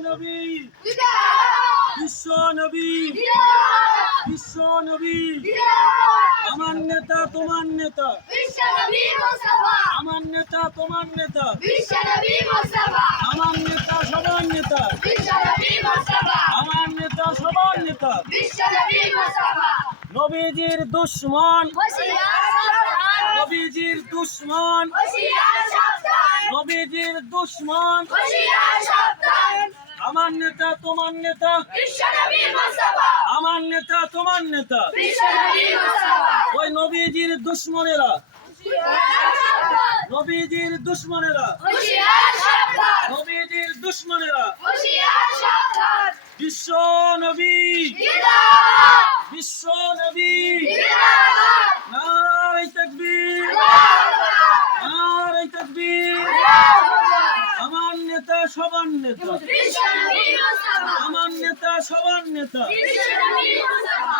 নবী বিশ্ব নবী বিশ্ব নবী আমার নেতা তোমার নেতা আমার নেতা তোমার নেতা আমার নেতা সবার নেতা আমার নেতা সবার নেতা নবীজির দুশ্মন নবীজির দুশ্মন নবীজির দুশ্মন আমার নেতা তোমার নেতা আমার নেতা তোমার নেতা ওই নবীজির দুশ্মনেরা নবীজির দুশ্মনেরা নবীজির দুশ্মনেরা বিশ্ব নবী বিশ্ব নবী নারে তাকবীর নারে তাকবীর আমার নেতা সবার নেতা আমার নেতা সবার নেতা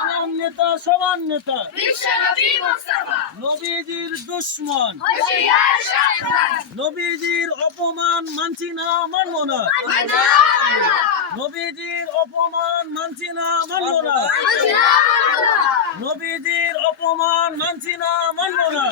আমার নেতা সবার নেতা নবীজির দুশ্মন নবীজির অপমান মানছি না মানব না নবীজির অপমান মানছি না মানব না নবীজির অপমান মানছি না মানব না